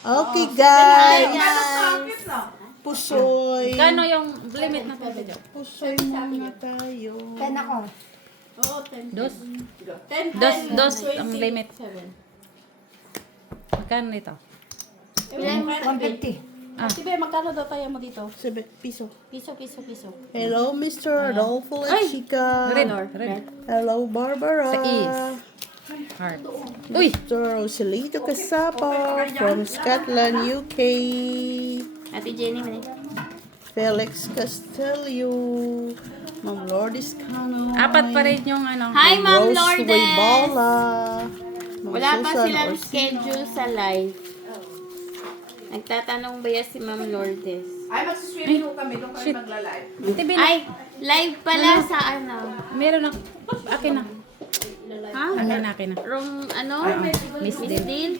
Okay, guys. Pusoy. Kano yung limit na tayo? Pusoy muna tayo. 10 ako. Oo, 10. Dos. 10. Dos ang limit. Magkano nito? 150. Tibe, magkano daw tayo mo dito? 7 piso. Piso. Hello, Mr. Rodolfo and Chica. Red. Hello, Barbara. Sa is. Heart. Uy! Mr. Rosalito Casapa from Scotland, UK. Ate Jenny, mali. Felix Castelio. Ma'am Lourdes Cano. Apat pa rin yung ano. Hi, Ma'am Rose Lourdes! Waybala. Ma'am Wala pa Susan silang Orsi- schedule sa live. Nagtatanong ba yan si Ma'am Lourdes? Ay, magsiswimming ko kami. Doon kami Shit. magla-live. Tibi na. Ay, live pala sa ano? Meron na. Akin na. Ha? Akin na. Wrong ano? Miss Deal. Deal?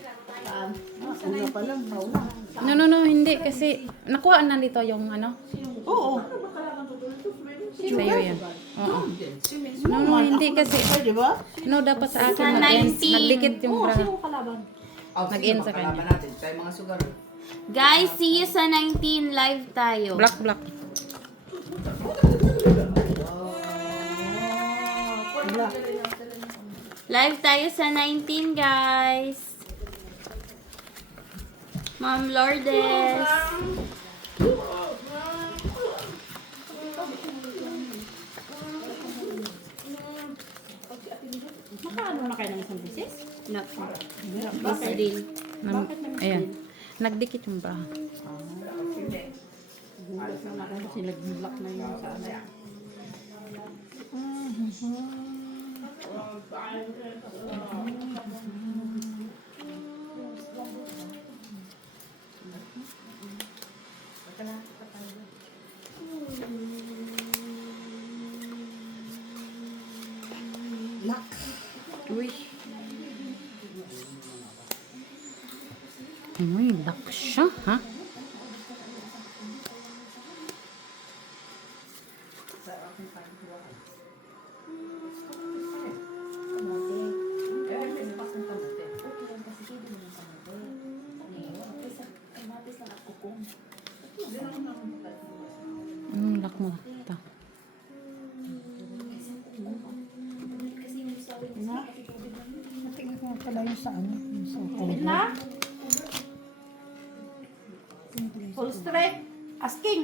No, hindi. Kasi, nakuha na dito yung ano. Oo. Sa'yo yan. Oo. No, hindi kasi. Ay, di ba? No, dapat sa akin. Sa Nag-end. 19. Nagdikit yung bra. Oh, Nag-in sino sa makalaban kanya. natin? Tayo mga sugar. Guys, see you sa 19 live tayo. Black. Live tayo sa 19, guys. Ma'am Lourdes. Makaano na kayo ng isang beses? No. Bakit din? Ayan. Nagdikit yung bra. Kasi nag-block na yun sa ano. Uy. Uy, lock siya, ha? Lock mo. Ito. Natingin ko pala yung sa ano. Yung sa cover. Na? Full straight. Asking.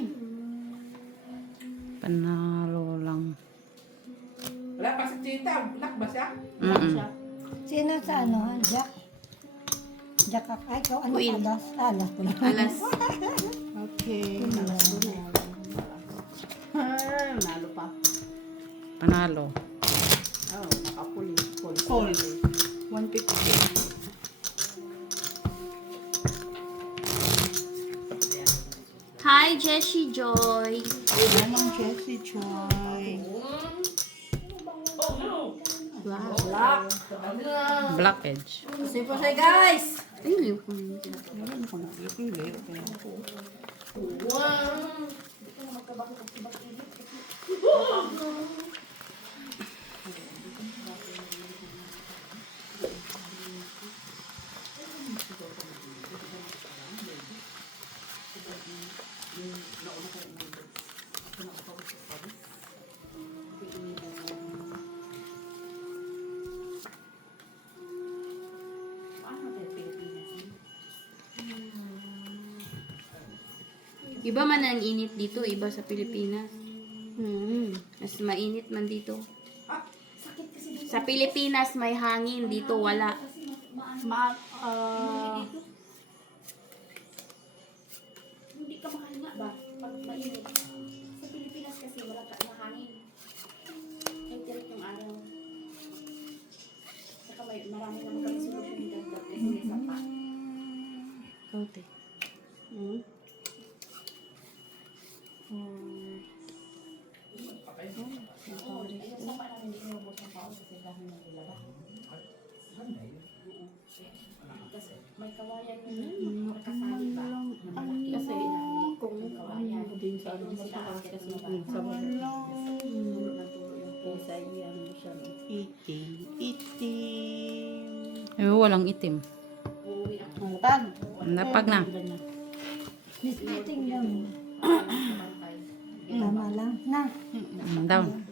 Panalo lang. Wala pa si Chita. Black ba siya? Sino sa ano? Jack? Jack ako. Ay, ikaw ano? Queen. Alas. Alas ko lang. Alas. Okay. Nalo pa. Panalo. Oh, nakapuli. Call. 150. Hi, Jessie Joy. Manong Jessie Choi. Wow. Black edge. Say guys. Ay, liw ko. Iba man ang init dito, iba sa Pilipinas. Mas mainit man dito. Sa Pilipinas may hangin, dito wala. Hindi ka makahinga ba? Pag mainit. Sa Pilipinas kasi wala ka mahangin. Ay, tirik yung araw. Saka marami naman kami solusyon dito kasi may sapa. Kaute. Yung sapa namin hindi inubos ng paos kasi dahil ng ilaba. Kasi may kawayan yung nakasali ba? Na malaki. Kasi Kung may kawayan. Din sa ano. Yung sila kasi Sa mababa. mga Tulog ng tulog yung kesa iyan mo siya. Itim. Eh, walang itim. uuwi ako. Ang tan. Napag na. Miss, tingnan mo. Tama lang. Na. Down.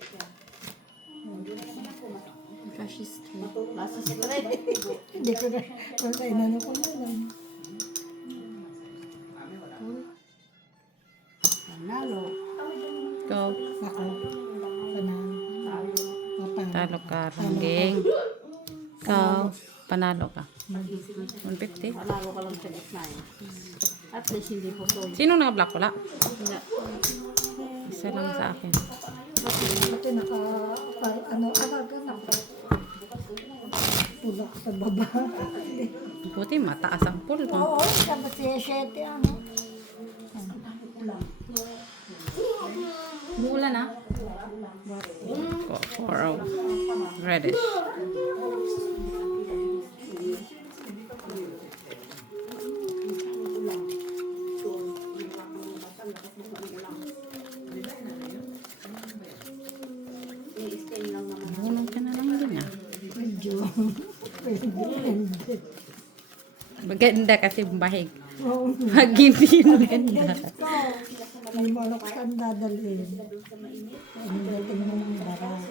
Rush straight. Hindi ko na. Kung inano ko na lang. Go. Ako. Panalo. Talo ka, Rangging. Ikaw, panalo ka. 150. Panalo ka lang sa gitna eh. At least hindi po to. Sino naka-block? Wala. Isa lang sa akin. Ito naka, ano, alaga na. Tulak sa baba. Buti mataas ang pool mo. Oo, sabi siya 7 ano. Mula na. For reddish. Bulong ka na lang din ah. Medyo. Pwede. Maganda kasi bahig. Oo. Pag hindi maganda. May malok saan dadalhin. Ang dating mo ng baraka.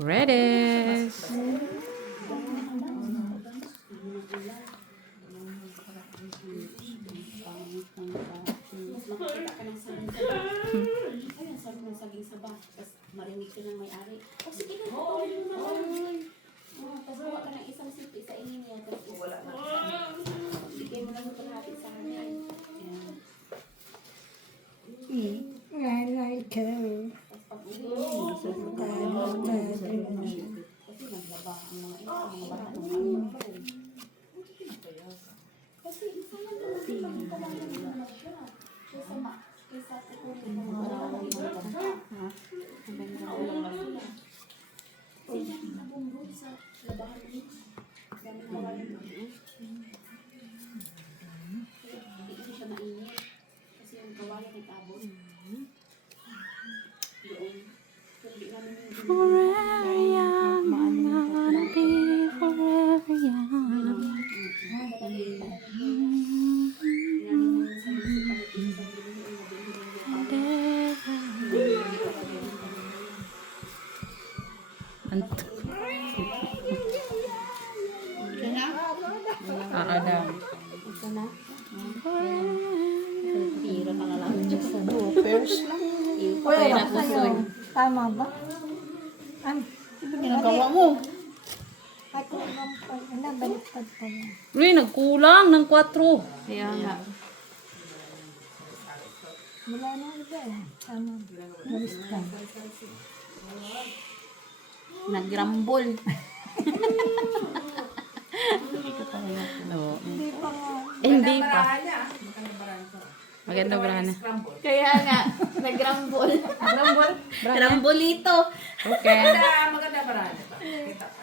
Reddish. Makikita ka ng saging sabah. Ayun, sarap ng saging sabah. Tapos marinig ka ng may-ari. O sige na, patuloy mo naman. Tapos buka ka ng isang sipi sa ingin niya. Tapos bigay mo lang ito natin sa amin. Ayan. I like her. Kasi naglaba ang mga ito, ang mga bata ng mga kasi sayang naman din pag kawalan mo naman siya. Kaysa tukunin mo maraming mga bata. Sila yung nabunggo sa labahan mo. Dami kawalan mo. Hindi siya mainit. Kasi yung kawalan ay tabon. Doon. Hindi namin yung Forever young, I wanna be forever young. Daw. ito na. Tira ka na lang. Uy, tama ba? Ano? Ginagawa mo. Ay, kung ano, baliktad pa yan. Uy, nagkulang ng 4. Kaya nga. Wala na iba eh. Tama. Baliktad. Nagrambol. No. Hindi pa nga. Hindi pa. Barahan niya. Magandang barahan ko. Maganda ba na? Scramble. Kaya nga, nagrambol. Rambol? Rambolito. Okay. Maganda barahan niya. Kita ka.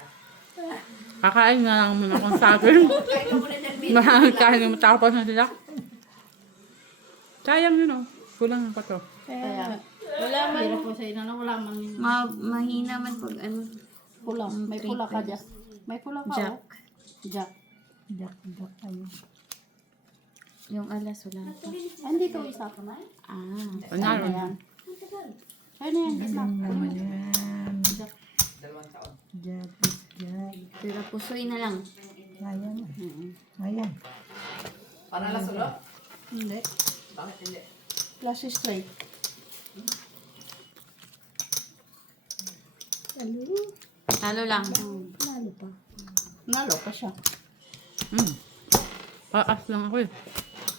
Kakain na lang muna akong sa akin. Makakain mo tapos na sila. Sayang yun oh. Kulang ang 4. Kaya, wala man. Hirap ko sa ina na wala man. Mahina man pag ano. Pula. May pula ka dyan. May pula ka. Jack. Oh. Jack. Jack kayo. Yung alas wala pa. Andito isa ka man. Panalo. Ayan. Ayun na yan. Isla. Naman yan. 2 taon. Jack is Jack. Pero pusoy na lang. Ayan. Ayan. Para alas ulo? Hindi. Bakit hindi? Plus straight. Hello. Talo lang. Nalo pa. Nalo pa siya. Paas lang ako eh.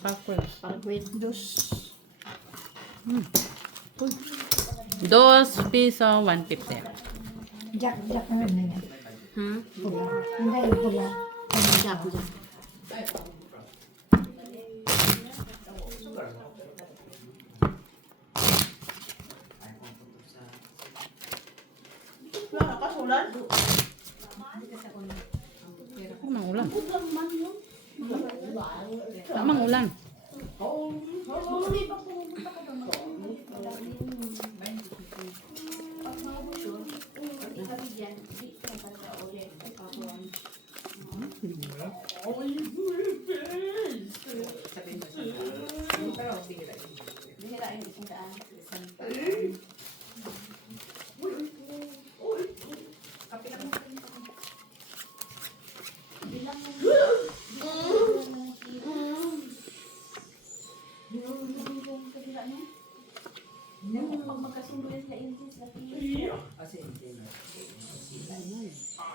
Paas. Pag-wait. Dos. 2 piso 150. Jack na yan. Hmm? Pula. Hindi, pula. Jack. Jack. Wala ka sulan? Tamang ulan. Tamang ulan. Sabihin mo siya. Pero bihira yun. Bihira yung isang daan. Kape lang. Bilang mo. Bihira niya. Pag magkasundo yan sila Indy, sila Tia. Kasi hindi na.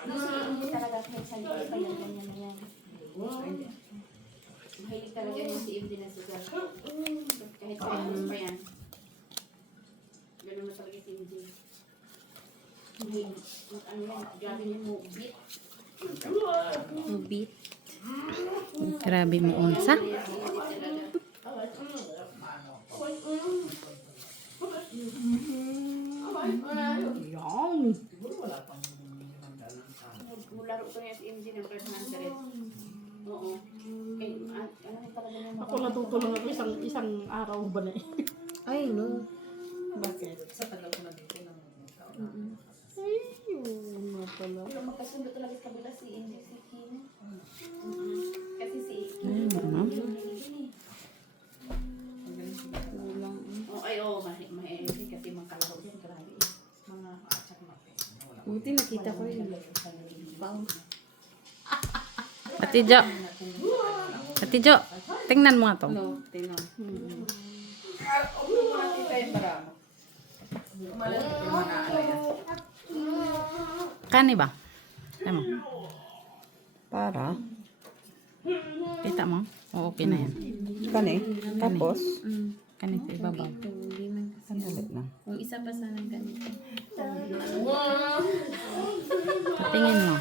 No, si Indy talaga kahit sa likod pa yan, ganyan na yan. Mahilig talaga yan si Indy na sugar. Kahit sa likod pa yan. Ganun na talaga si Indy. Ano yan, grabe niya mo, beat. Mubit. Grabe mo unsa. Si Indy talaga. Siguro wala pang limang sa Mularo ko niya si Indy ng 500. Oo. Kaya, ano talaga niya Ako natutulong ako isang araw ba na eh. Ay, no. Sa tagal ko na dito ng taon. Ayun na pala. Pero magkasundo talaga sa kabila si Indy, si Kim. Kasi si Ay, ano? Oh, ay, oo, mahilig kasi magkalaro din, grabe. Mga atsak na wala. Buti nakita ko yun. Ate Jo. Ate Jo, tingnan mo nga to. No, tingnan. Opo mo natin tayo para mo. Malalapit yung mga naalaya. Kani ba? Ano? Para. Kita mo? O, okay na yan. Kani. Tapos, Kani sa ibabaw. sandali lang. Kung isa pa sana ganito. Tingin mo.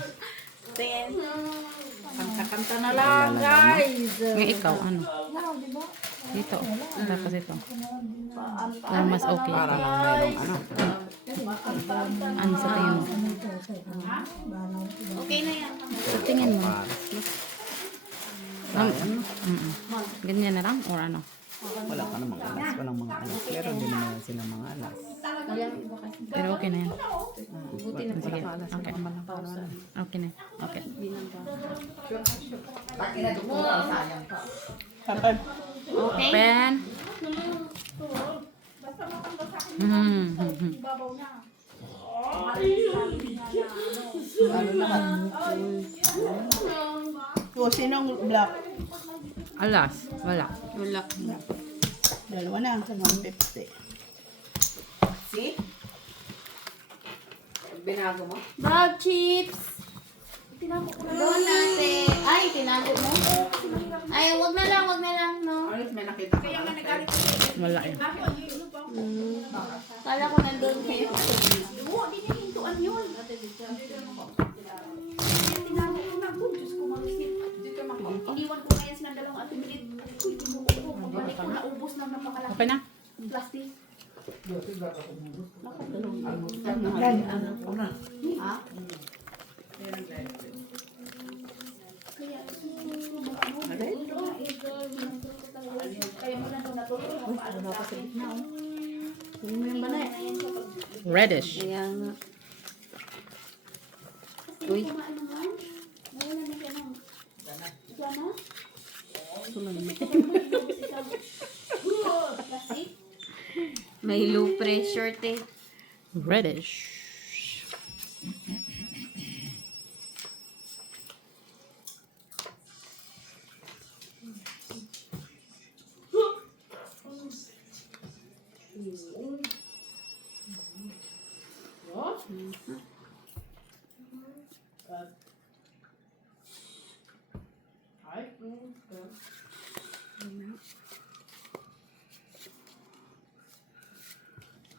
Kanta-kanta na lang, guys. Ng ikaw, ano? Dito. Tapos ito. Para mas okay. Para lang mayroong ano. Ano sa tingin mo? Okay na yan. Sa tingin mo? Ganyan na lang? Or ano? Wala ka namang alas. Walang mga alas. Pero hindi naman sila mga alas. Pero okay na yan. Wala ka alas. Okay. Okay na. Okay. Taki na doon ang sayang pa. Okay? Open. Ano naman? O, sinong black? Alas. Wala. Wala. Dalawa na. Sa 150. See? Binago mo? Brad chips! Tinago ko na. Doon natin. Ay, tinago mo? Ay, wag na lang, no? Ulit may nakita ka. Kaya nga nagalit ko. Wala yan. Kala ko nandun kayo. Oo, di niya hintuan yun. Tinago ko na. Diyos ko, mag-isip. Iniwan ko ngayon silang dalawang ate minit. Uy, tinuko. Pagbalik ko, naubos na napakalaki. Okay na? Plastic. Ha? Kaya mo na doon natulog. Ano pa sa gitna, oh. Reddish. Kaya nga. Uy. Kumain naman. Ngayon na siya ng... Gana? Plastic? May low pressure, te. Reddish.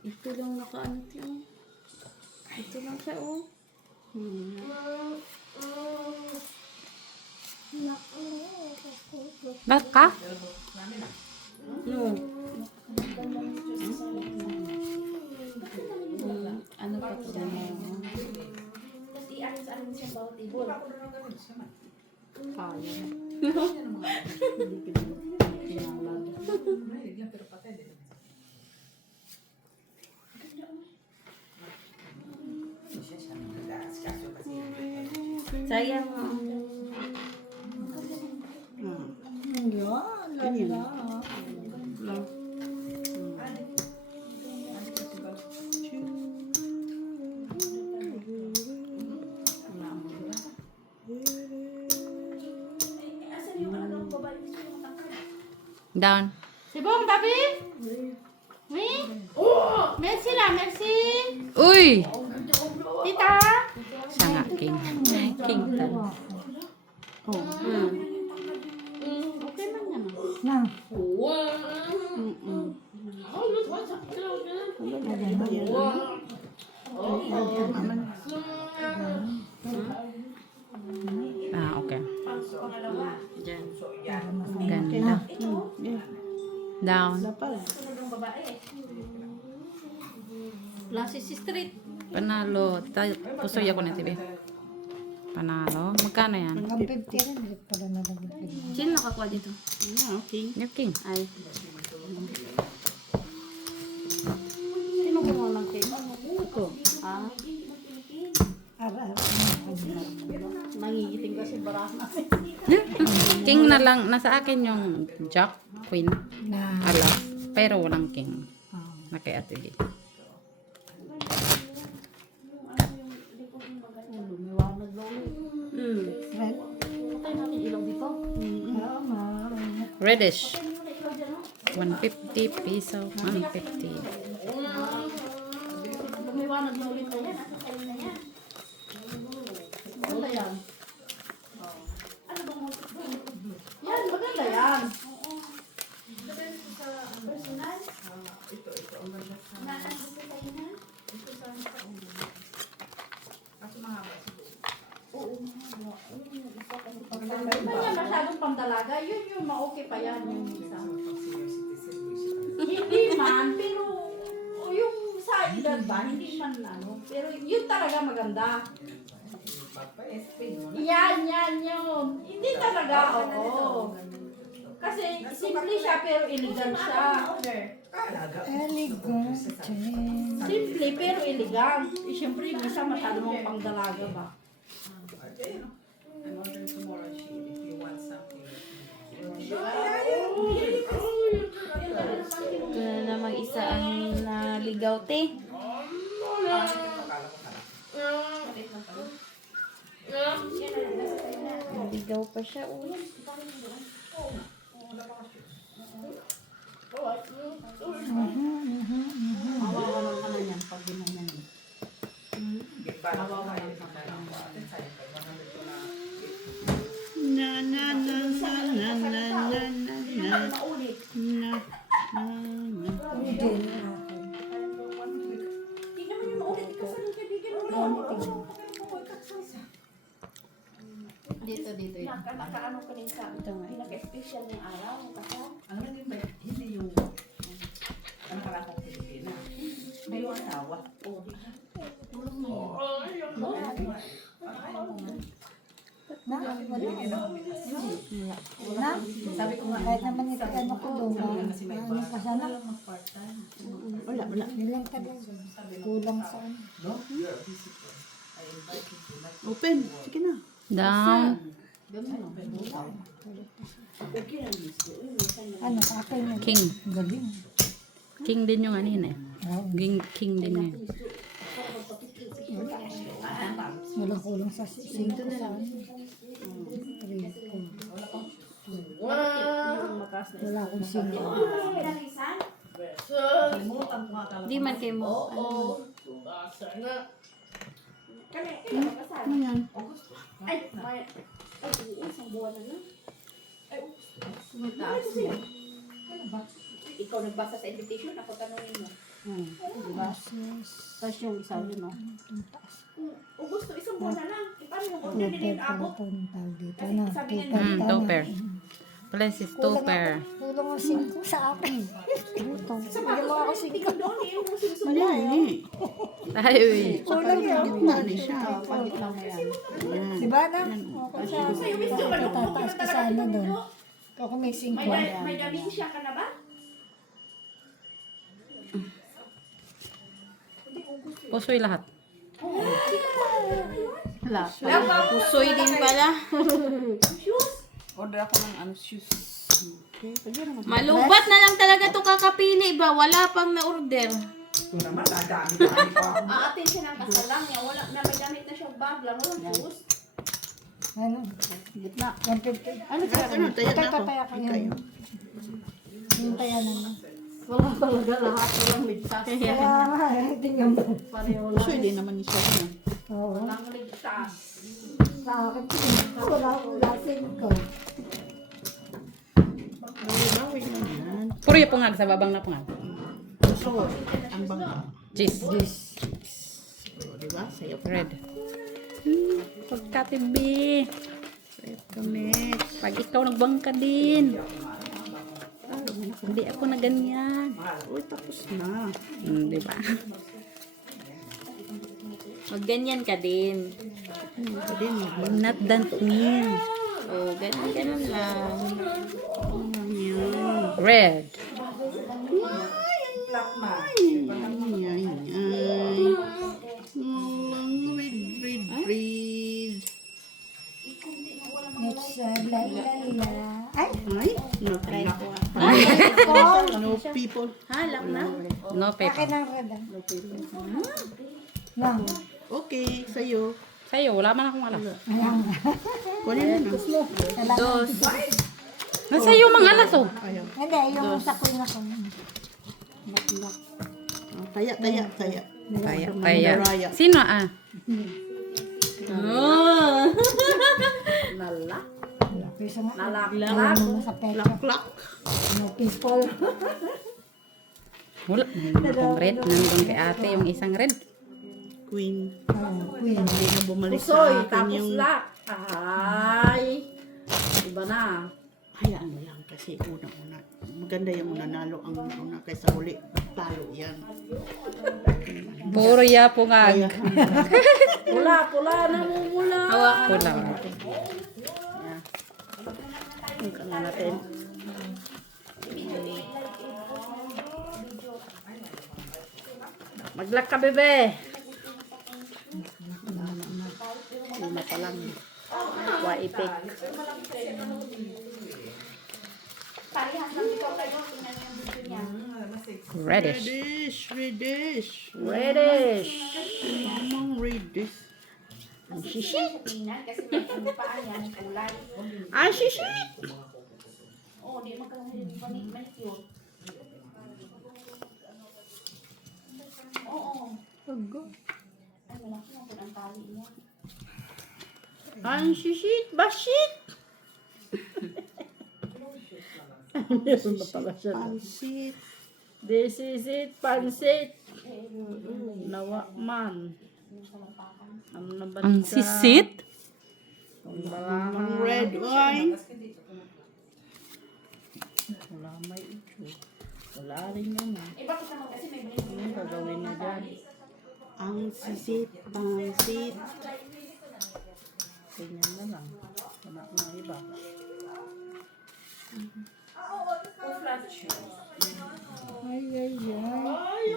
Ito lang nakaano lang. Ito lang siya, oh. Baka? No. Ano pa ito? Tapos i-alis-alis siya bawat table. Pero patay din. Sayang. Ganda. Down. Si Bong, papi? Oui? Merci lah, merci. Uy! Tita? Siya nga, king. King tal. Okay man yan. Na. Okay. Ganda. Down. Lasi si street. Panalo. Pusoy ako na TV. Panalo. Magkano yan? Ang 50 rin. Hindi pala nalagay. Sino nakakuha dito? Okay. Yung king. Ay. Sino kumuha ng cake? Ako. Ah, Ara-ara. nangigiting kasi barama. King na lang. Nasa akin yung jack, queen, Na. alas. Pero walang king. Na kay Ate Lee. Lumiwanag lolo. Red. Patay natin ilaw dito. Oo, maaari. Reddish. 150 piso. 150. Lumiwanag na ulit to. Maganda yan. Ano bang yan, maganda yan. Hindi yan masyadong pandalaga. Yun yung ma-okay pa yan. Yung isa. Hindi man, pero yung sa edad ba, hindi man ano. Pero yun talaga maganda. Yan yun. Hindi talaga, oo. Kasi simple siya pero elegant siya. Elegant. Simple pero elegant. Eh, siyempre yung isa masyadong pangdalaga ba. Ito na namang isa ang naligaw, te. Naligaw pa siya, uy. Mawawalan ka na yan pag ginanyan. Mawawalan ka na. Na na na na na na na na Maulit. na. Tingnan mo yung maulit ka sa kaibigan mo. Dito. Nakaano ko rin sa pinaka-special ng araw. Kasal. Ang naging hindi yung ano pala akong Pilipina. May yung asawa. Na, wala. Na, Sabi ko nga, kahit naman ito ano ko doon, ano pa sana. Wala. Nilang tagal. Kulang sa ano. Open. Sige na. Down. Ano, sa akin yun. King. Galing. King din yung anin eh. Oo. King din yun. Walang kulang sa 5 sa ano. 3, 4. Wala akong 5. Di man kayo mo. Ano yan? Isang buwan na lang. Mataas mo. Ikaw nagbasa sa invitation, ako tanongin mo. Tapos yung isa yun, no? Augusto, isang buwan na lang. Paano yung order nila yung abot? Dito na. Topper. Place is topper. Kulang ang 5 sa akin. Ito. Bigyan mo ako 5. Ikaw doon, yung sinusunod. Tayo eh. Kulang yung gitna siya. Pagkitlang na yan. Diba na? Okay siya. Tataas ka sa ano doon. Ako may 5. May dementia ka na ba? Pusoy lahat. Pusoy din pala. order ako ng shoes. Okay, pwede naman. Malubat na lang talaga to kakapili ba? Wala pang na-order. Ito naman, dadami-dami pa. Aatin siya ng kasalang niya. Wala na may gamit na siya bag lang. Walang puus. Ano? Gitna. 150. Ano kaya? Ano, taya na ako. Kaya kayo. Yung taya naman. Wala talaga lahat. Walang ligtas. Kaya nga, tingnan mo. Pareho lang. Pwede naman isa na. Oo. Walang ligtas. Sa akin, wala akong lasing ko. Bawi lang yan. Puro yung pungag sa babang na pungag. So, ang bangka. Cheese. So, diba? Sayo. Red. Pagkatibi. Sayo kami. Pag ikaw nagbangka din. Hindi ako na ganyan. Uy, tapos na. Di ba? Magganyan ka din. Pwede na. Not done to me. Oh, ganun lang. Red. Ay, ay, ay. Red. It's la la la. Ay! Ay, no people. No people. Halak na. No Akin pepper. ang red. Lang. Okay, sa'yo. Sa'yo, wala man akong alas. Ayan. Kunin mo na. Dos. Nasa'yo mga alas oh. Ayaw. Hindi, yung sa queen ako. Taya. Taya, Raya. taya. Sino ah? Oh. Nala. Piso nga. Nalak. Mo sa pet. Klak. No people. Wala. Nandun red. Nandun kay ate yung isang red. Queen. Queen. Hindi na bumalik Pusoy. sa akin Tapos yung... lak. Ay. Iba na. Hayaan mo lang kasi una-una. Maganda yung nanalo ang una kaysa huli. Talo yan. Puro ya pungag. Pula namumula. Pula. Ang kanya natin. Maglak ka, bebe. Una pa lang. Waipik. Reddish. Reddish. Reddish. Mamang reddish. Ang shishit. Ay, shishit! Oh, di magkakaroon ng manicure. Oo. Ay, malaki na po ang tali niya. Ay, shishit! Bashit! Meron na pala siya. Pansit. This is it, pansit. Nawa man. Ano na ba Ang siya? sisit. Mamang red wine. Wala may ito. Wala rin naman. Ano gagawin na dyan? Ang sisit. Pansit. Ganyan na lang. Wala na iba. Ay, ay, ay.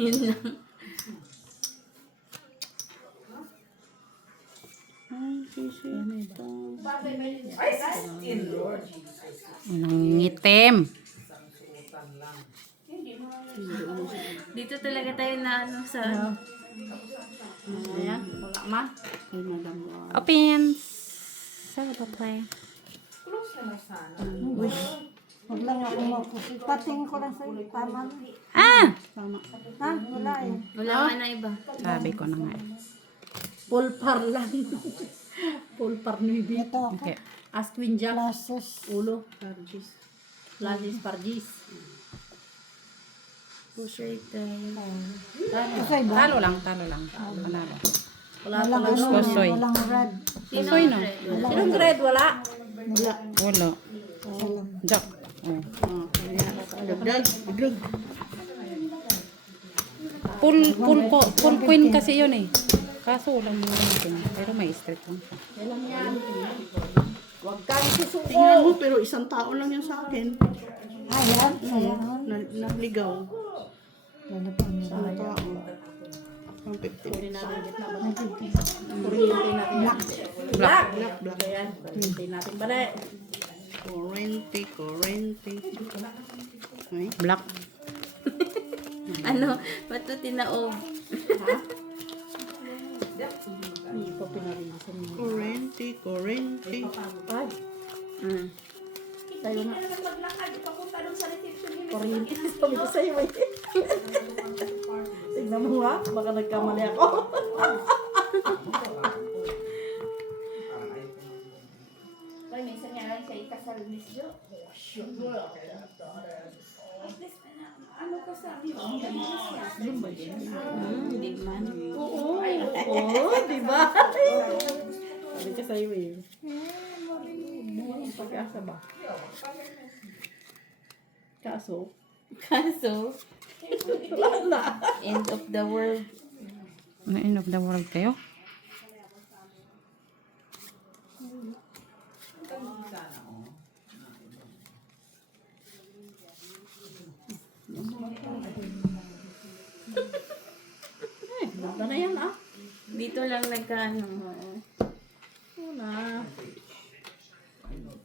Yun lang. Ang sisit. Anong ngitim. Dito talaga tayo na ano sa... Ayan, wala ma. Ay, madam. Open. Saan ba play? Huwag lang ako mapusit. Patingin ko lang sa tama. Ah! Tama. Ha? Wala eh. Wala ka na iba. Sabi ko na nga. Pulpar lang. Pulpar nubi. Ito ako. Okay. Asquin Jack. Glasses. Ulo. Pargis. Lazis Pargis. Pusay tayo. Ito iba. Talo lang. Panalo. Walang ano. Pusoy. Walang red. Pusoy no? Sinong grade? Wala. Wala. Wala. Jack. Oh. Dagdag. Dagdag. Full queen kasi yun eh. Kaso walang mga queen. Pero may straight lang siya. Huwag kang susuko. Tingnan mo, pero isang tao lang yan sa akin. Ayan. Ayan. Naligaw. Lalo pa niya. Isang tao. Ang 50. Kuryente natin. Black. Black. Black. Ayan, hintay natin balik. Kurente. Ay, Black. Ano? Ba't ito tinaob? Hindi pa pinarinisan mo. kurente. Ay, Mm. tayo nga. Maglakad, ipapunta doon sa reception nila. Kuryente. Sabi ko sa'yo eh. Tignan mo ha, baka nagkamali ako. Ay, minsan nga lang siya ikasal ni Jo. At least, ano ka sabi mo? Hindi man. Oo, di ba? Sabi ko sa'yo eh. Pag-asa ba? Kaso, Kaso, wala na. end of the world. Ano, end of the world kayo? Ganda na yan ah. Dito lang nagkaano. Una.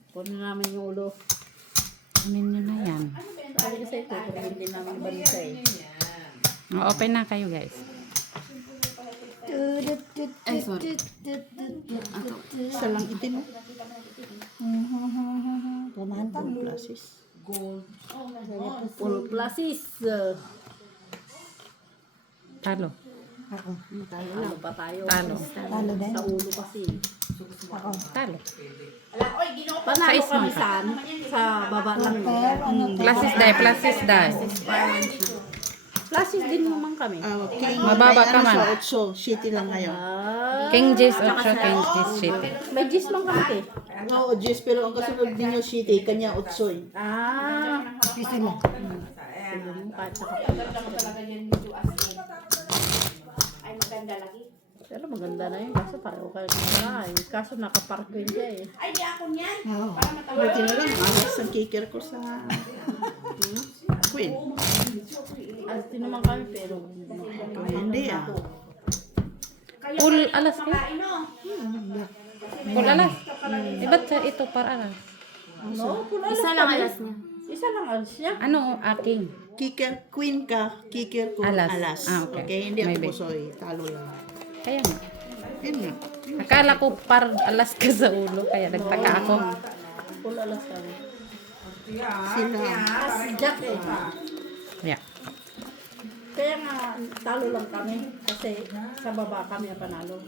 Kunin namin yung ulo. Kunin nyo na yan. Sabi ko sa'yo, pero hindi namin balita eh. Open na kayo guys. Ay, sorry. isa lang itin. Tunahan pa. Glasses. Full plasis. Talo. Ano pa tayo? Talo. Sa ulo kasi. Talo. Panalo Size kami man ka. saan? Sa baba lang. Plasis die, plasis die. Plasis din naman kami. King, Mababa may ka man. Ano sa 8, city lang ngayon. King J's 8, King J's 7. May gis man kami eh. Oo, Jess, pero ang kasunod ninyo city, kanya 8 eh. Kasi mo. Kahit sa Ay, maganda lagi. pero maganda na yun. Kaso pareho kayo na eh. Kaso nakapark yun siya eh. Ay, di ako niyan. Buti na lang, ayos ang kicker ko sa Queen. As din naman kami pero Hindi ah. Full alas kayo? Kain o. Full alas? Ba't sa ito para alas? ano? Pula Isa lang alas niya. Isa lang alas niya. Ano aking? Kicker, queen ka, kicker ko, Alas. alas. Ah, okay. Hindi ako Maybe. pusoy, talo lang. Kaya nga. Yun nga. Akala ko par alas ka sa ulo, kaya nagtaka ako. Pula alas kami. Sila. Si Jack eh. Yeah. Kaya nga talo lang kami. Kasi sa baba kami ang panalo.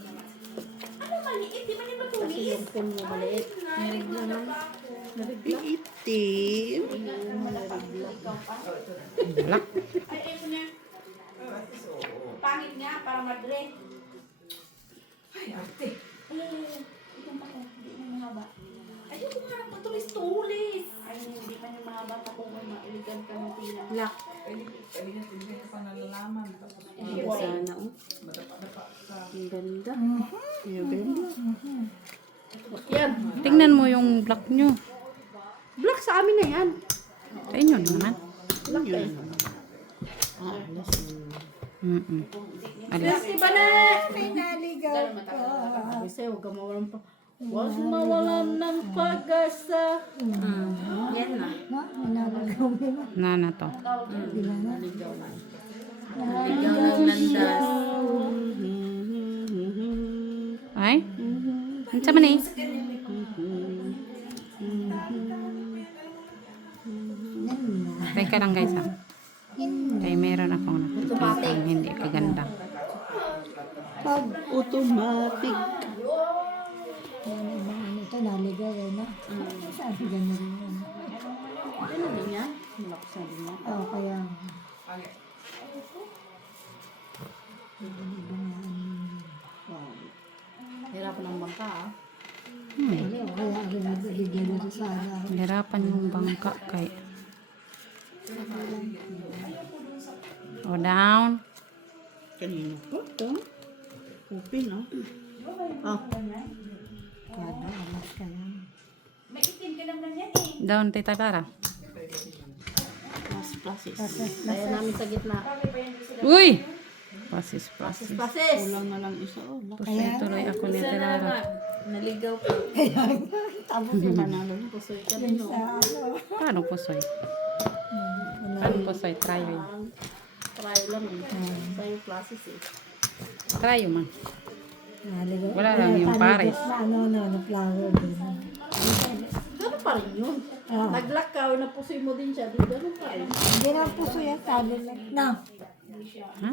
Ano maliit? Di ba niya Kasi matulis? yung pool mo maliit. Narigla na. Iitim. Black. Ay, ayun na. Pangit nga, para madre. Ay, ate. Ito pa ko. Hindi na mahaba. Ayun ko nga, matulis-tulis. Ay, hindi pa niya mahaba. Kung mailigan ka ng tina. Black. Ay, sana oh. Ang ganda. Yan. Tingnan mo yung black nyo. Black sa amin na yan. Sa inyo naman. Black eh. Alas. Iba na! Kasi huwag ka mawalan pa. Huwag mawalan ng pag-asa. Yan na. Na to. Naligaw ng landas. Ay? Ano sa man eh? Teka lang guys ha. Kaya meron akong nakikita ang hindi kaganda. Pag automatic. Ano din yan? Malakas na din yan. Hirapan ng bangka ah. Hirapan yung bangka kay. O down. Kanino po ito? Open ah. May itim ka lang ganyan eh. Down tita Clara. Mas plasis. Kaya namin sa gitna. Uy! Pasis. Pasis! Kulang na lang isa. Oh, Tuloy ako ni Clara. Naligaw po. Tapos yung Manalo na po sir. yun sa ano. Paano pusoy? Paano pusoy? Try yun. Try lang eh. Sa yung classes eh. Try yun man. Naligaw. Wala lang yung pares. Na ano, flower din. Gano'n pa rin yun. Ah. Naglakaw, napusoy mo din siya. Di gano'n pa rin. Hindi na puso yan, talo lang. Na. Ha?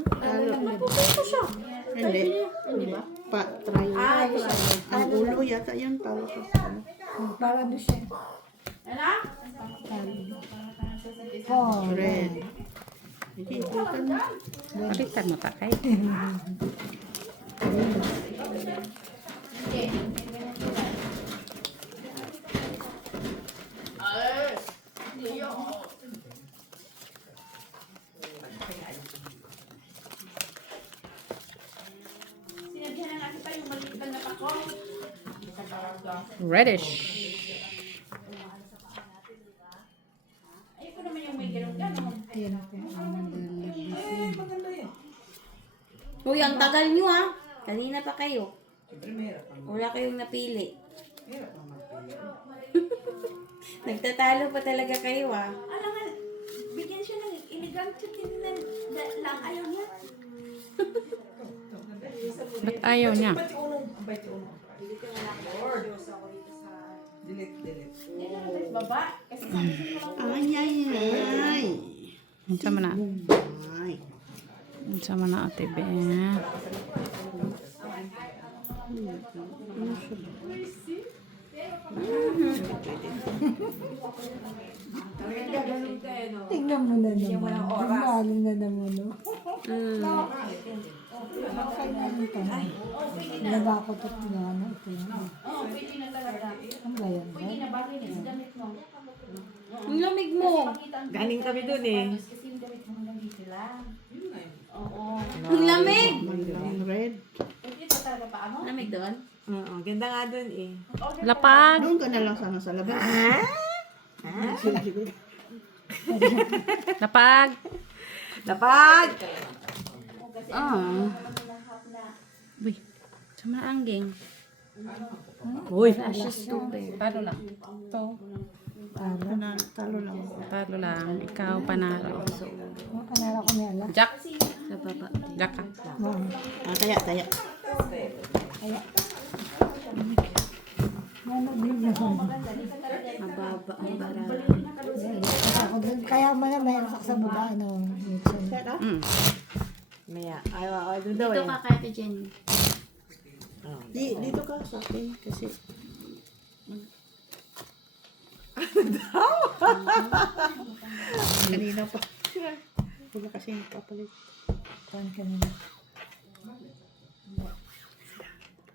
Napusoy ko siya. Hindi. Hindi ba? Try. Ang ulo yata yan. Talo ka sa ano. Para doon siya. Oh, Red. Hindi, ito na. Baliktad mo ta kay. Sinabihan na natin pa yung maliit lang na pako. Reddish. Ay, ko naman yung may ganun-ganun. Uy, ang tagal nyo ah. Kanina pa kayo. Wala kayong napili. Nagtatalo pa talaga kayo ah. Alam nga, bigyan siya ng inigang chicken na lang ayaw niya. Ba't ayaw niya? Baba, kasi sabi ko Ay, ay, ay. Unsa man na? Ay. Unsa man na ate be? tingnan mo na naman. Lalo na naman, no? Kailangan ka na. Naba ko ito na ano. Ito na. oo, pwede na talaga. Ang bayan ba? Pwede na bagay na yung damit mo. Ang lamig mo. Galing kami dun eh. Kasi yung damit mo hanggang dito lang. Oo. Ang lamig. Ang red. Pwede pa talaga pa ano? Lamig doon? Oo, ganda nga dun eh. Lapag. Doon ka na lang sana sa labas. Sige. Lapag. Lapag! Ah. Uy, sama angging. Uy! Talo lang. Talo lang. Talo lang. Ikaw panalo. Panara ko niya lang. Jack. Sa baba. Jack ka. Taya, taya. Ano din naman. Mababa ang barang. Ako dun. Kaya mo na may asak sa baba, ano. Mitchell. Mm. Maya. Ay, doon daw Dito eh. ka kay Ate Jenny. Dito ka sa akin kasi kanina pa. Wala kasi papalit. Kuhan ka na.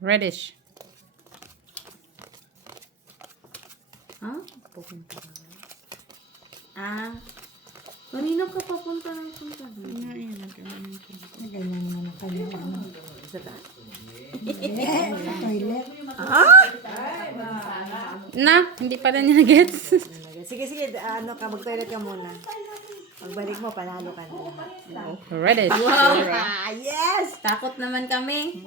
Reddish. Ha? Ah. Kanino ka papunta ng punta? Ganyan Ganyan naman ang kanya. Ano. Isa ta? Toilet. Na, hindi pala niya na-gets. Sige, sige. Ano ka, mag-toilet ka muna. Pagbalik mo, panalo ka na. Reddish. Wow! Yes! Takot naman kami.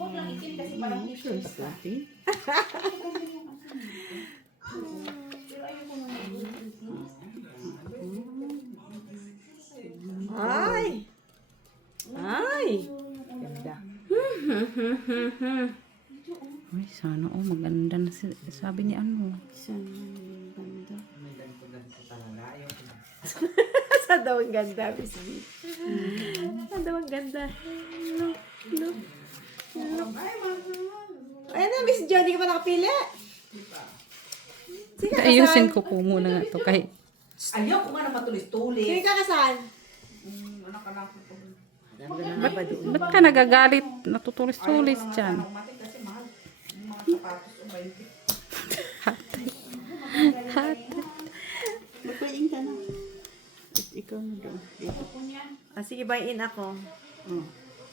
Ay! Ay! Ganda. Ay, sana maganda na sabi ni ano. Sa daw ang ganda, Miss B. Sa daw ang ganda. Look, look, look. Ayan na, Miss Jo, di ka pa nakapili. Sige, Ayusin ko po muna nga to kahit Ayaw ko nga na matulis-tulis. Sige ka kasal. ba't ka nagagalit? Natutulis-tulis dyan. Matik kasi mahal. Yung mga sapatos o 20. Hatay. Hatay. Magpaing ka na. Ikaw na doon. Ah, sige, buy in ako.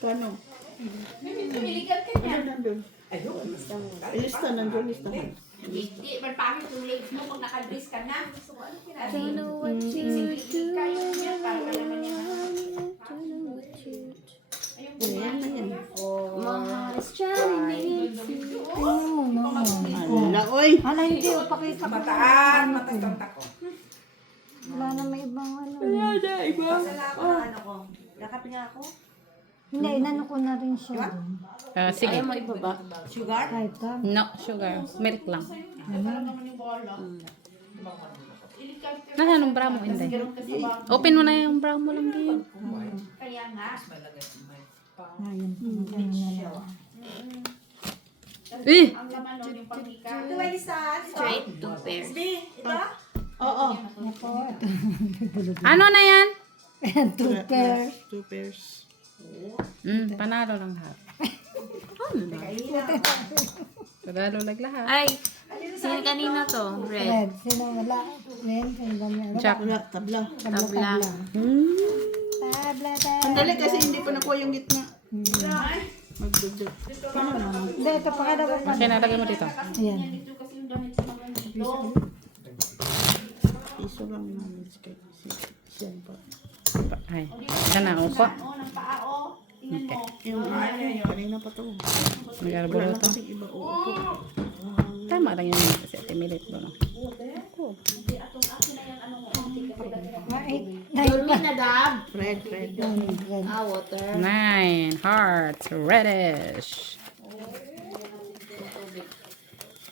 Kano? Tumiligan ka niya. Ano nandun? Ayaw. Ilista nandun, listahan. Hindi, man pangit yung legs mo pag nakadress ka na. So, ano kinasi? Kaya niya, para naman niya. Yan na yan. Mahal is trying. Tingnan mo naman. Oy. Hala, hindi. Pakita ko. Mataan, matatanta ko. Wala na may ibang ano. Hindi, inano ko na rin siya. Sige. Ayaw mo ibaba. Kahit ka. No, sugar. Milk lang. Nasaan ang bra mo, Inday? Open mo na yung bra mo lang din. Kaya nga. Ayun. Ganyan na lang. Ang laman nun yung pangika. Straight to pairs. Oo. Ano na yan? Two pair. 2 pairs. Panalo lang lahat. Panalo lang lahat. Ay, sino kanina to? Red. Red. Sino wala? Red. Sino ba may Jack. Wala, tabla. Tabla. Tabla, tabla. Sandali kasi hindi pa nakuha yung gitna. Magdudod. Hindi, ito pa ka dapat. Okay, nalagay mo dito. Ayan. Dito kasi yung damit sa mga dito. Piso lang namin. Siyan pa. Ay, yan na, upo. Oh, ng paa, oh. Tingnan mo. Yung kanina pa to. Nag-arbolo Wala to. kasing iba. Oo. Tama lang yun kasi ate Milit mo. No? Hindi, atong akin na yung ano mo. Yulmin na dab. Red. Ah, water. 9 hearts, reddish.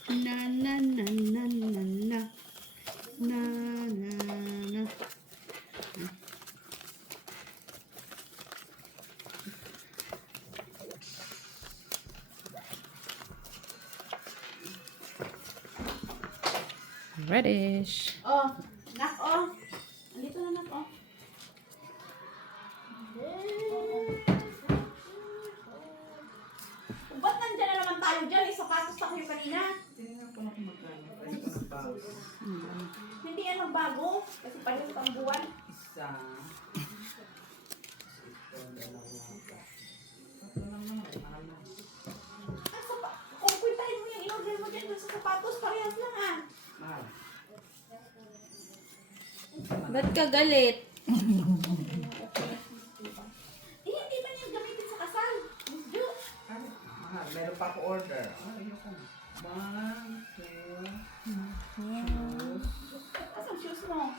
Na na na na na na. Na na na. Reddish. Oh, nak, oh. Andito na, nak, oh. Ba't nandyan na naman tayo dyan? Isapatos na kayo kanina. Hindi yan magbago. Kasi palis ang buwan. Isa. Kung kwintahin mo yung in-order mo dyan dun sa sapatos, parehas lang ah. Mahal. Ba't ka galit? Hindi man yung gamitin sa kasal. Musdo. Mahal. Meron pa ako order. Ayoko. 1, 2, Asan shoes mo?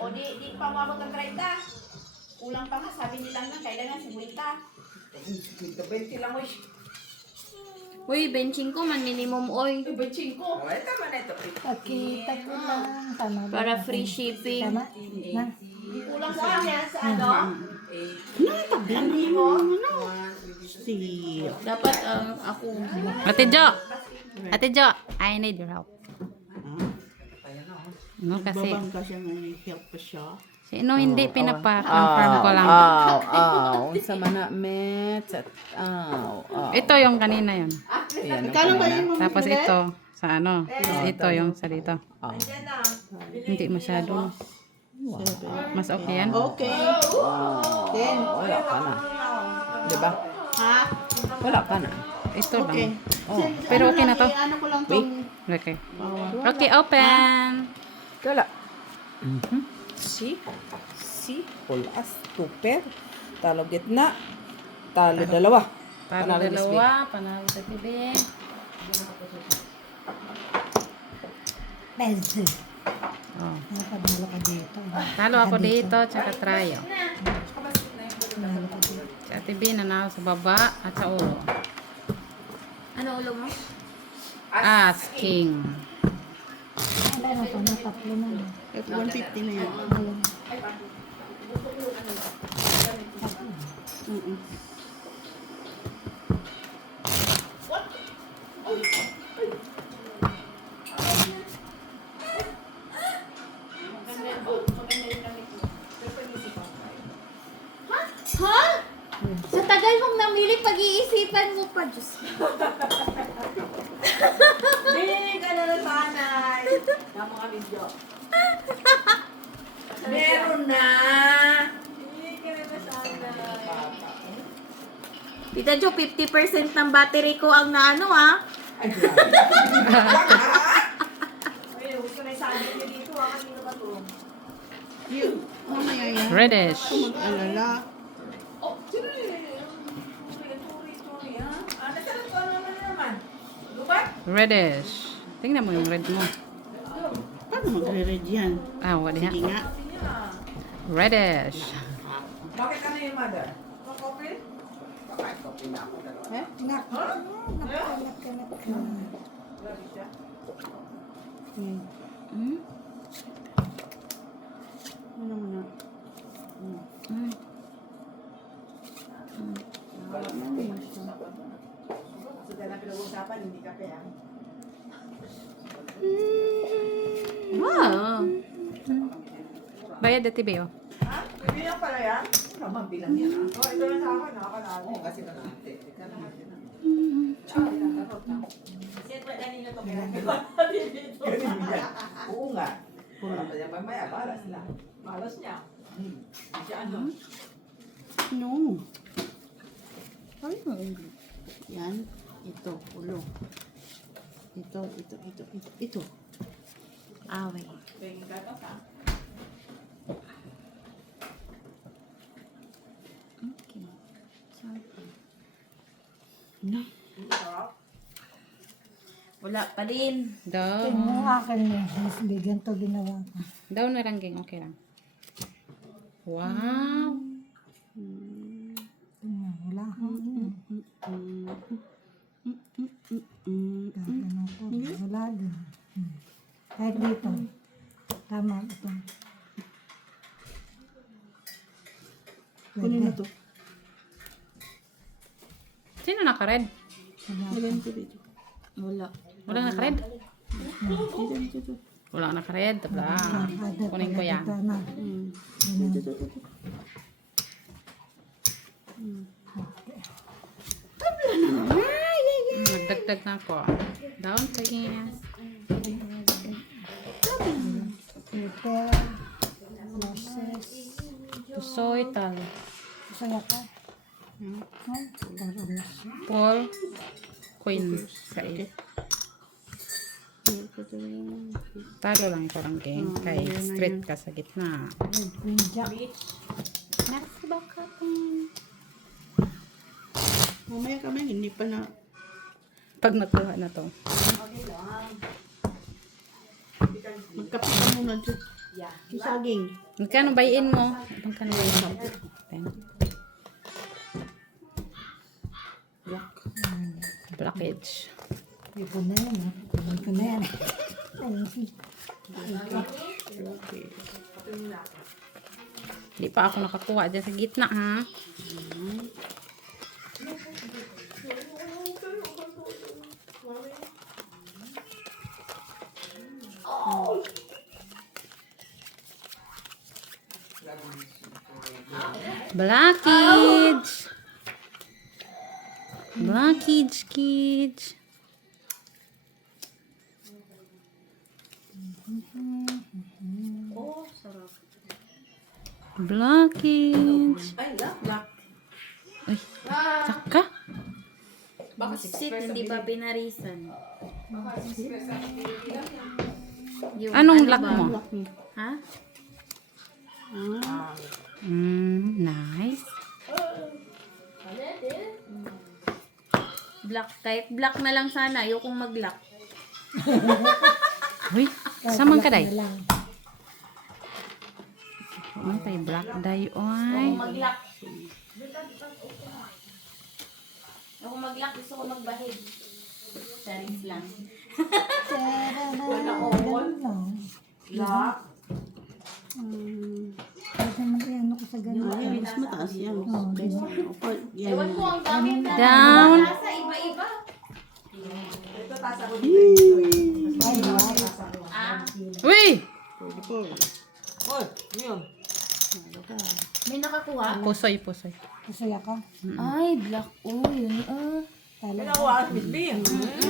O di pa umabot ng 30. Kulang pa nga, sabi nilang nga, kailangan 50. 20 lang, wish. Uy, benching ko man minimum oy. Ibitsing ko. Oh, tama na ito. Pakita ko lang. Tama ba? Para free shipping. Tama? Na? Kulang sa kanya sa ano? Hindi mo. Si. Dapat ako. Ate Jo, I need your help. No, kasi Babangga siya nga help pa siya. sino hindi pinapa-confirm ko lang. Unsa man na, met. Ito yung kanina yun. Kano ba yun, Mami? Tapos ito, sa ano. Tapos ito yung sa dito. Hindi masyado. Mas okay yan. Okay. Then, Wala ka na. Diba? ha? Wala ka na. Ito Okay. lang. Pero okay na to. Ano ko lang tong Okay. Okay, open. Wala. Si pulas, super. Talo gitna. Talo dalawa. Talo dalawa, panalo sa TV. Pwede. Oh. Napadalo ka dito. Talo ako dito, tsaka tryo. Panalo ka dito. Sa TV, nanalo sa baba at sa ulo. Ano ulo mo? Asking. Wala na ito. Natatlo na. 150 na yan. Ayun. Ha? Sa tagal mong namili, pag-iisipan mo pa, Diyos. Hindi ka na nasanay. Ng mga video. Meron na. Hindi ka na nasanay. Tita Jo, 50% ng battery ko ang naano ah. Ay, grabe. Ay, gusto na yung sabi niyo dito ah. Kanino ba to? Yun. Mamaya yan. Reddish. Mag-alala. Oh, sino yun? Sorry, ha? Ah, nasarap ko naman. Lubat? Reddish. Tingnan mo yung red mo. Paano magre-red yan? Ah, wala nga. Hindi nga. Reddish. Bakit ano yung mother? Coffee? Bakit coffee na ako dalawa? Ano mo na? Kasi dahil ang pinag-uusapan, hindi kape ah. Wow. Bayad at tibi, oh. Ha? Bibilang pala yan? Naman bilang yan ah. Oh, ito na sa akin, nakakalala. Oo, kasi kalahati. Ika na natin ah. Ganun yan. Oo nga. Wala pa yan. Mamaya, balas lang. Balas niya. Siya ano? No. Yan. Ito. Ulo. Ito. Ito. Away. Tingin ka to ka. Okay. No. Wala pa din. Daw. Yung akin niya, mas bigyan to ginawa ko. Daw na lang, gang. Okay lang. Wow. Wala ko. Gagano ko. Wala din. Kahit dito. Tama ito. Kunin mo to. Sino naka-red? Lagyan ko dito. Wala. Wala naka-red? Dito. Wala naka-red. Tabla. Kunin ko yan. Dito. Nagdagdag na ako. Down, please. Peter. Loses. Pusoy, tal. Saya ka. Taramos. Paul. Queen. Kay. Talo lang ito lang, gang. Kay straight ka sa gitna. Queen Jack. Nasa baka Mamaya kami, hindi pa na. Pag nakuha na to. Magkape ka muna dyan. Yung saging. Magkano bayin mo? Magkano bayin mo? Black. Blockage. Ito na yan. Ito na yan. Okay. Hindi pa ako nakakuha dyan sa gitna, ha? Blockage! Blockage, kids! Blockage! Black. Uy, saka? Sit, hindi ba binarisan? Yung Anong ano lock ba? mo? Ha? Nice. Black type. Black na lang sana. Ayokong mag-lock. Uy, samang ka day? lang. Ano tayo, black day, oy. Ayokong mag-lock. Ayokong mag-lock. Gusto ko magbahid. Charis lang. Wala ko. Lock. Kasi mag-ano ko sa ganun. Ay, mas mataas yan. Yan. Ewan ko ang dami na. Down. Nasa iba-iba. Ito tasa ko Ay, wow. Ah, Uy! Oy, yun. may nakakuha? Pusoy, pusoy. Masaya ka. Ay, black. Oh, yun. Talaga. Pinakuha ka, Miss B.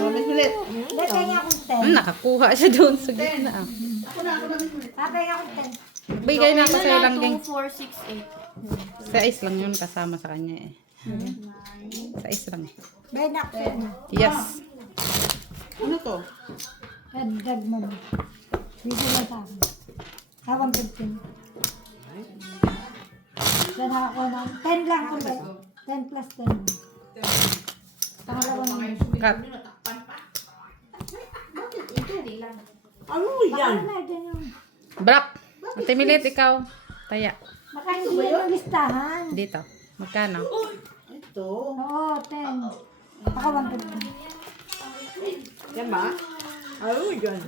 Ulit. Datay nga akong 10. Nakakuha siya doon sa gitna. Tatay nga akong 10. Bigay na ako sa'yo lang, gang. 2, 4, 6, 8. Sa is lang yun kasama sa kanya eh. Sa is lang. Bayad na ako sa'yo na. Yes. Ano to? Dagdag mo na. Dito na sa akin. Hawang 15. Yan ako na. 10 lang ko ba? 10 plus 10. Pangalawa naman. Cut. lang. Ano yan? Ano na dyan yung... Black. Ate Milit, ikaw. Taya. Baka hindi yan yung listahan. Dito. Magkano? Ito. Oo, 10. Ako 150. Yan ba? Ano yan?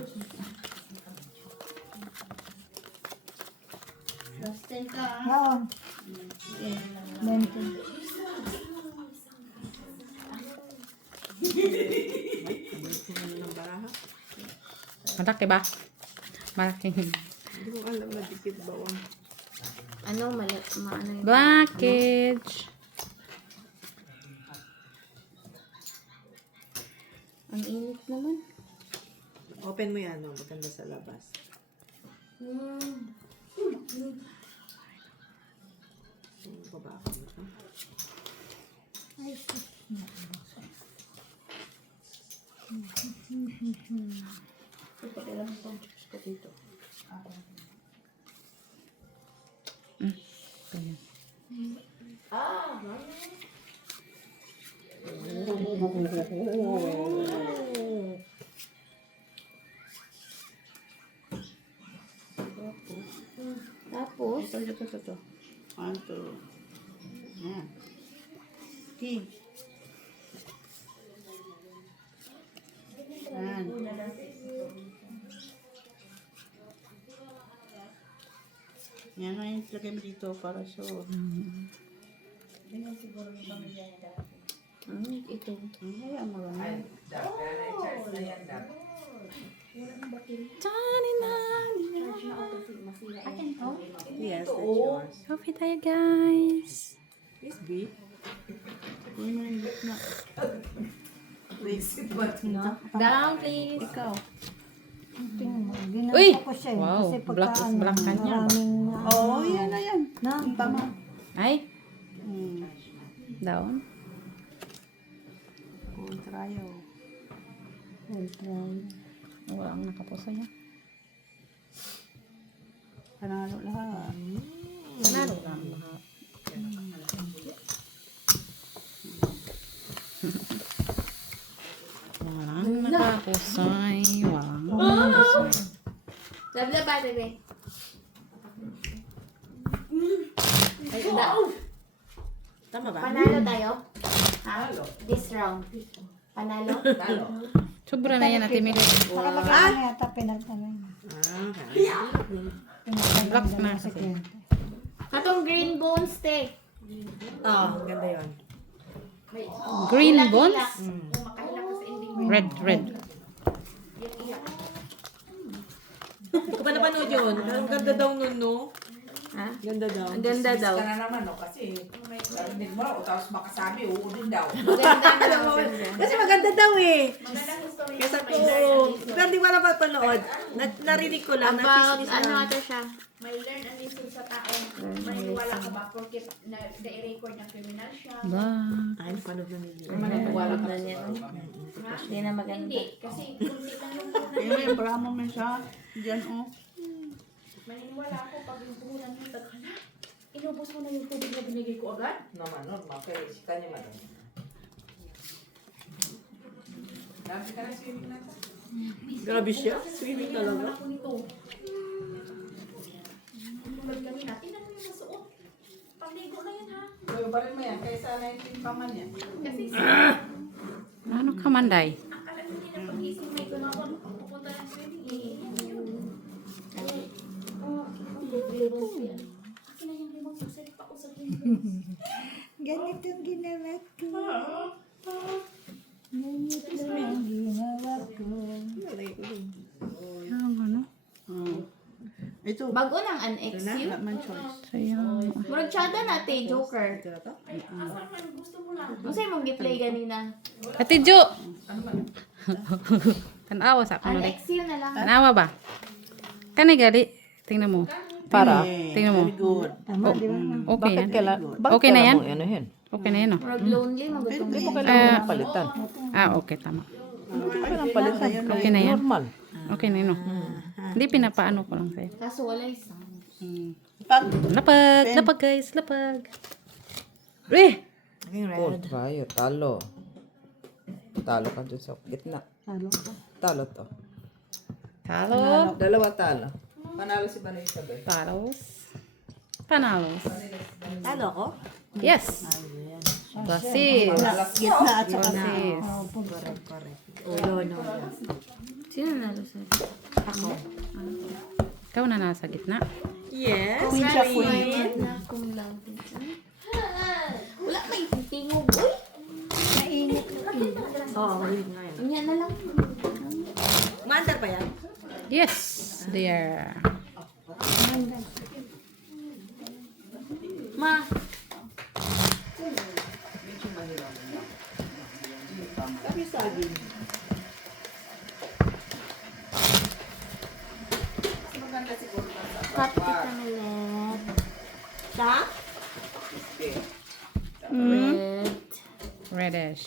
Oo. 20. Malaki ba? Malaki. Hindi ko alam na dikit ba. Ano, mali, maano yun? Package. Ang init naman. Open mo yan, no? Maganda sa labas. Baba ka mo ito. Ayan. Tapos, Ito. One, two. Yan. King. Yan. Yan na yung lagay mo dito para sure. ito. Ay, ang marami. Yes, that's yours. Coffee tayo, guys. This big. Kunin mo yung gitna. Down, please. Ikaw. Tingnan mo. Uy! Ginagawa ko siya. eh. Wow, Kasi pagka black is ano, black ka niya. maraming Oo, yan na yan. na. Tama. Ay, Hmm. down. Kontrayo. Wala ang nakapusa niya. Panalo lahat. Panalo lang. Walang nakapusay. Walang nakapusay. Lablab ba, bebe? Tama ba? Panalo tayo? Ha? This round. Panalo? Sobra na yan, Ate Milit. Nakalagay na yata pinagtanong. Black na kasi. Katong green bones, te. Oo, ganda yun. Green bones? Kung makahilak ka sa ending. Red. Hindi ko pa napanood yun. Ang ganda daw nun, no? Ha? Ganda daw. Ang ganda daw. Ka na naman, no? Kasi, narinig mo raw, tapos makasabi, oo din daw. Kasi maganda daw eh. Magandang history. Kesa ko, pero di ko na papanood. Narinig ko lang. About, na-chismis ano lang. ata siya? May learn and lesson sa tao. Maniniwala ka ba? Porque na-record na criminal siya. Ba? Ay, napanood na nila. Maniniwala ka niya. Hindi na maganda. Hindi. Kasi kunti lang yung puhunan. Kaya yung bramo mo siya. Diyan, oh. Maniniwala ako pag yung puhunan yung taghala. Inubos mo na yung tubig na binigay ko agad? naman, normal. Kaya si kanya man. Dami ka na swimming na ito. Grabe siya. Swimming talaga. Ako nito. Tulad kami na. Tingnan mo yung nasuot. Pangligo na yan ha. So, barin mo yan. Kaysa na yung timpaman yan. Kasi Ano ka, Manday? akala ko hindi na pag-isip may tumawag. Pupunta ng swimming. Akin na yung remote. Suset pa ko sa Ganito ang ginawa ko. Ganito ang ginawa ko. Yung ano? Ito. Bago ng an ex Wala you. man choice. So, yung... Murag tsada na, te, Joker. Ito na to? Gusto mo lang. Ano sa'yo mong gi-play ganina? Ate Jo! Tanawa sa ako An na ex you na lang. Tanawa ba? Kani gali? Tingnan mo. Para? Tingnan mo. Very good. Tama, di ba? Okay yan. Okay na yan? Okay na yan, no? Murag lonely, magutong Palitan. Okay, tama. Okay na yan. Okay na yun, no? Hindi, pinapaano ko lang sa'yo. Kaso wala isang. Pag Lapag guys, lapag. Eh! Oh, tayo, talo. Talo ka dun sa gitna. Talo ka. Talo to. Talo. Dalawa talo. Panalo si Banay Isabel. Talos. Panalos. Talo ako? Yes. Basis. Gitna at saka Basis. Ulo, no. Sino nalo sa'yo? Ikaw na nasa gitna. Yes. Queen siya, queen. Na cum laude. Wala may tingog. Uy! Mainit. Oo, ulit nga yan. Unya na lang. Mandar pa yan? Yes. There. Ma, Sabi saging. cut kita ulit. Sa? Red. Reddish.